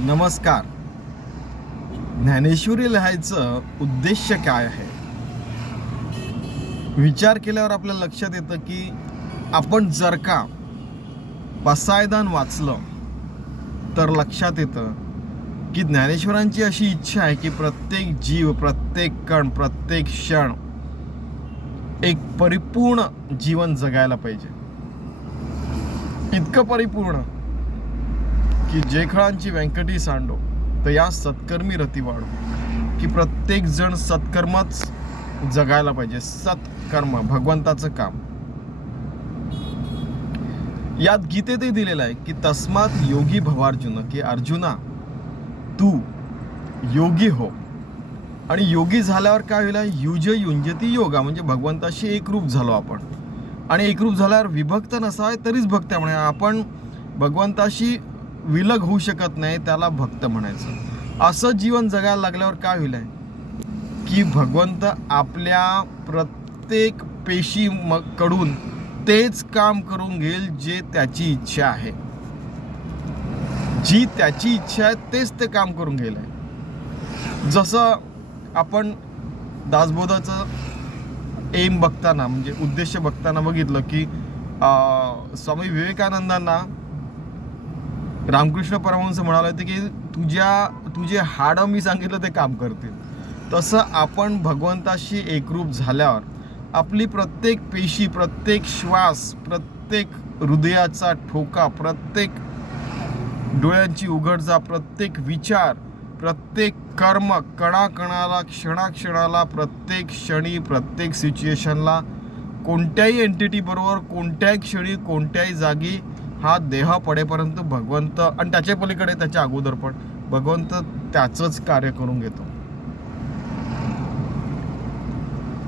नमस्कार. ज्ञानेश्वरी लिहायचं उद्देश काय आहे? विचार केल्यावर आपल्या लक्षात येतं की आपण जर का पसायदान वाचलं तर लक्षात येतं की ज्ञानेश्वरांची अशी इच्छा आहे की प्रत्येक जीव प्रत्येक कण प्रत्येक क्षण एक परिपूर्ण जीवन जगायला पाहिजे. इतकं परिपूर्ण की जेखळांची व्यंकटी सांडो तर या सत्कर्मी रती वाढो की प्रत्येक जण सत्कर्मच जगायला पाहिजे. सत्कर्म भगवंताचं काम. यात गीतेतही दिलेलं आहे की तस्मात योगी भवार्जुन की अर्जुना तू योगी हो. आणि योगी झाल्यावर काय होईल? युज युंजती योगा म्हणजे भगवंताशी एकरूप झालो आपण. आणि एकरूप झाल्यावर विभक्त नसावे तरीच भक्त म्हणजे आपण भगवंताशी विलग होऊ शकत नाही त्याला भक्त म्हणायचं. असं जीवन जगायला लागल्यावर काय होईल? की भगवंत आपल्या प्रत्येक पेशी म कडून तेच काम करून घेईल जे त्याची इच्छा आहे. जी त्याची इच्छा आहे तेच ते काम करून घेईल. जसं आपण दासबोधाचं एम बघताना म्हणजे उद्देश बघताना बघितलं की स्वामी विवेकानंदांना रामकृष्ण परमहंस म्हणाले होते की तुझ्या तुझे हाडं मी सांगितलं ते काम करतील. तसं आपण भगवंताशी एकरूप झाल्यावर आपली प्रत्येक पेशी प्रत्येक श्वास प्रत्येक हृदयाचा ठोका प्रत्येक डोळ्यांची उघडजा प्रत्येक विचार प्रत्येक कर्म कणाकणाला क्षणाक्षणाला प्रत्येक क्षणी प्रत्येक सिच्युएशनला कोणत्याही एंटिटीबरोबर कोणत्याही क्षणी कोणत्याही जागी हा देह पडेपर्यंत भगवंत आणि त्याच्या पलीकडे त्याच्या अगोदर पण भगवंत त्याचंच कार्य करून घेतो.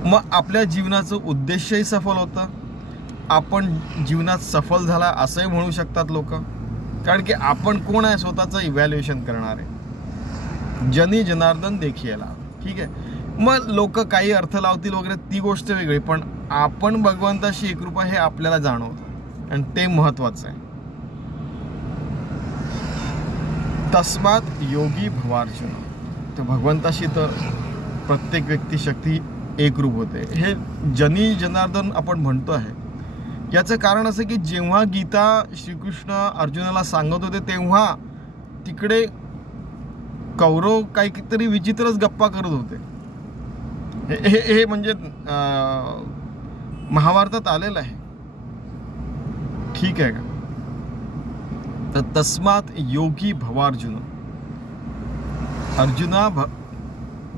मग आपल्या जीवनाचं उद्देशही सफल होतं. आपण जीवनात सफल झाला असंही म्हणू शकतात लोक. कारण की आपण कोण आहे? स्वतःचं इव्हॅल्युएशन करणार. आहे जनी जनार्दन देखियला ठीक आहे? मग लोक काही अर्थ लावतील वगैरे ती गोष्ट वेगळी पण आपण भगवंताशी एकरूप हे आपल्याला जाणवतं. आणि ते महत्त्वाचं आहे. तस्मात योगी भवार्जुन. तर भगवंताशी तर प्रत्येक व्यक्ती शक्ती एकरूप होते. हे जनी जनार्दन आपण म्हणतो आहे. याचं कारण असं की जेव्हा गीता श्रीकृष्ण अर्जुनाला सांगत होते तेव्हा तिकडे कौरव काहीतरी विचित्रच गप्पा करत होते. हे हे हे म्हणजे महाभारतात आलेलं आहे. ठीक आहे का? तर तस्मात योगी भवार्जुन. अर्जुना भ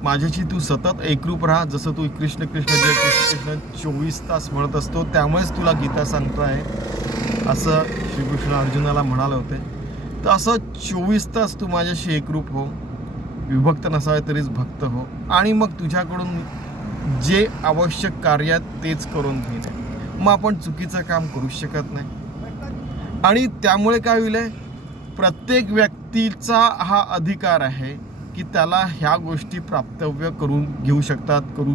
माझ्याशी तू सतत एकरूप राहा. जसं तू कृष्ण कृष्ण जय कृष्ण कृष्ण चोवीस तास म्हणत असतो त्यामुळेच तुला गीता सांगतो आहे. असं श्रीकृष्ण अर्जुनाला म्हणाले होते. तर असं चोवीस तास तू माझ्याशी एकरूप हो. विभक्त नसावे तरीच भक्त हो. आणि मग तुझ्याकडून जे आवश्यक कार्य तेच करून घेणे. मग आपण चुकीचं काम करू शकत नाही. आणि त्यामुळे काय होईल प्रत्येक व्यक्तीचा हा अधिकार आहे की त्याला ह्या गोष्टी प्राप्तव्य करून घेऊ शकतात करू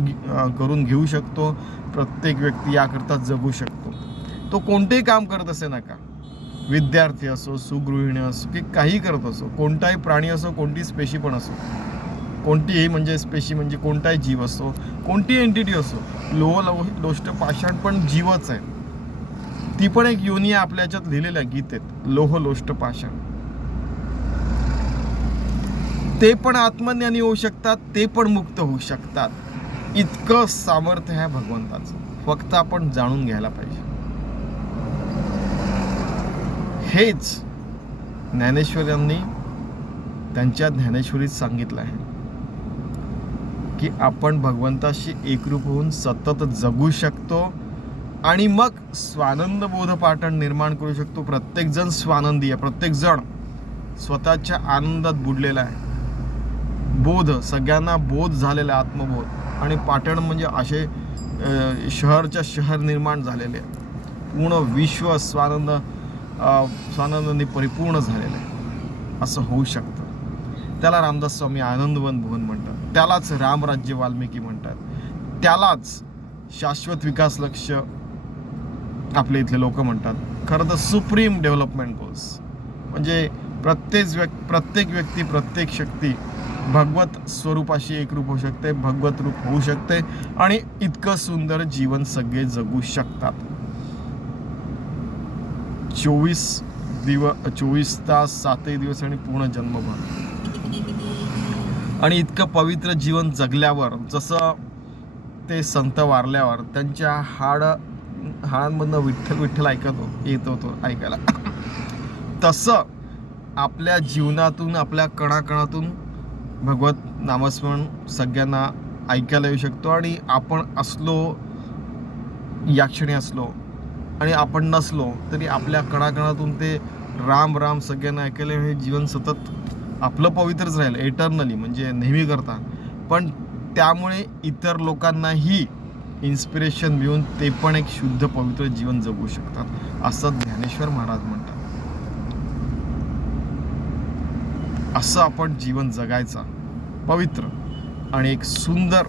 करून घेऊ शकतो. प्रत्येक व्यक्ती याकरता जगू शकतो. तो कोणतेही काम करत असे नका. विद्यार्थी असो सुगृहिणी असो की काही करत असो कोणताही प्राणी असो कोणती स्पेशी पण असो. कोणतीही म्हणजे स्पेशी म्हणजे कोणताही जीव असो कोणतीही एंटिटी असो लोह लव लोष्ट पाषाण पण जीवच आहे. ती पण एक युनी आपल्या याच्यात लिहिलेल्या गीतेत लोह लोष्ट पाषाण. ते पण आत्मज्ञानी होऊ शकतात ते पण मुक्त होऊ शकतात. इतकं सामर्थ्य आहे भगवंताचं. फक्त आपण जाणून घ्यायला पाहिजे. हेच ज्ञानेश्वर यांनी त्यांच्या ज्ञानेश्वरीत सांगितलं आहे. की आपण भगवंताशी एकरूप होऊन सतत जगू शकतो आणि मग स्वानंद बोध पाठण निर्माण करू शकतो. प्रत्येक जण स्वानंदी आहे. प्रत्येक जण स्वतःच्या आनंदात बुडलेला आहे. बोध सगळ्यांना बोध झालेला आहे, आत्मबोध. आणि पाटण म्हणजे असे शहरच्या शहर निर्माण झालेले आहे. पूर्ण विश्व स्वानंद स्वानंदाने परिपूर्ण झालेलं आहे. असं होऊ शकतं. त्याला रामदास स्वामी आनंदवन भुवन म्हणतात. त्यालाच रामराज्य वाल्मिकी म्हणतात. त्यालाच शाश्वत विकास लक्ष आपले इथले लोक म्हणतात. खरं तर सुप्रीम डेव्हलपमेंट गोल्स म्हणजे प्रत्येक व्यक् प्रत्येक व्यक्ती प्रत्येक शक्ती भगवत स्वरूपाशी एकरूप होऊ शकते भगवत रूप होऊ शकते आणि इतकं सुंदर जीवन सगळे जगू शकतात. चोवीस दिव चोवीस तास सातही दिवस आणि पूर्ण जन्मभर. आणि इतकं पवित्र जीवन जगल्यावर जसं ते संत वारल्यावर त्यांच्या हाड हाडांमधनं विठ्ठल विठ्ठल ऐकतो हो, येत होतो ऐकायला. तसं आपल्या जीवनातून आपल्या कणाकणातून भगवत नामस्मरण सगळ्यांना ऐकायला येऊ शकतो आणि आपण असलो या क्षणी असलो आणि आपण नसलो तरी आपल्या कणाकणातून ते राम राम सगळ्यांना ऐकायला हे जीवन सतत आपलं पवित्रच राहील एटर्नली म्हणजे नेहमी करता. पण त्यामुळे इतर लोकांनाही इन्स्पिरेशन मिळून ते पण एक शुद्ध पवित्र जीवन जगू शकतात असं ज्ञानेश्वर महाराज म्हणतात. असं आपण जीवन जगायचा पवित्र आणि एक सुंदर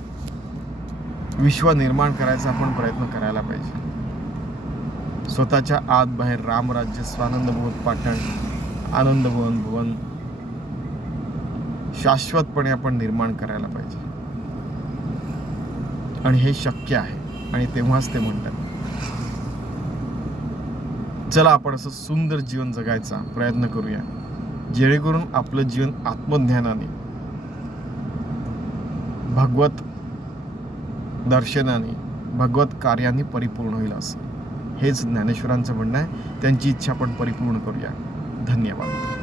विश्व निर्माण करायचा आपण प्रयत्न करायला पाहिजे. स्वतःच्या आत बाहेर रामराज्य स्वानंद भुवन पाटण आनंद भवन भवन शाश्वतपणे आपण निर्माण करायला पाहिजे. आणि हे शक्य आहे. आणि तेव्हाच ते म्हणतात. चला आपण असं सुंदर जीवन जगायचा प्रयत्न करूया. जेणेकरून आपलं जीवन आत्मज्ञानाने भगवत दर्शनाने भगवत कार्याने परिपूर्ण होईल असं. हेच ज्ञानेश्वरांचं म्हणणं आहे. त्यांची इच्छा आपण परिपूर्ण करूया. धन्यवाद.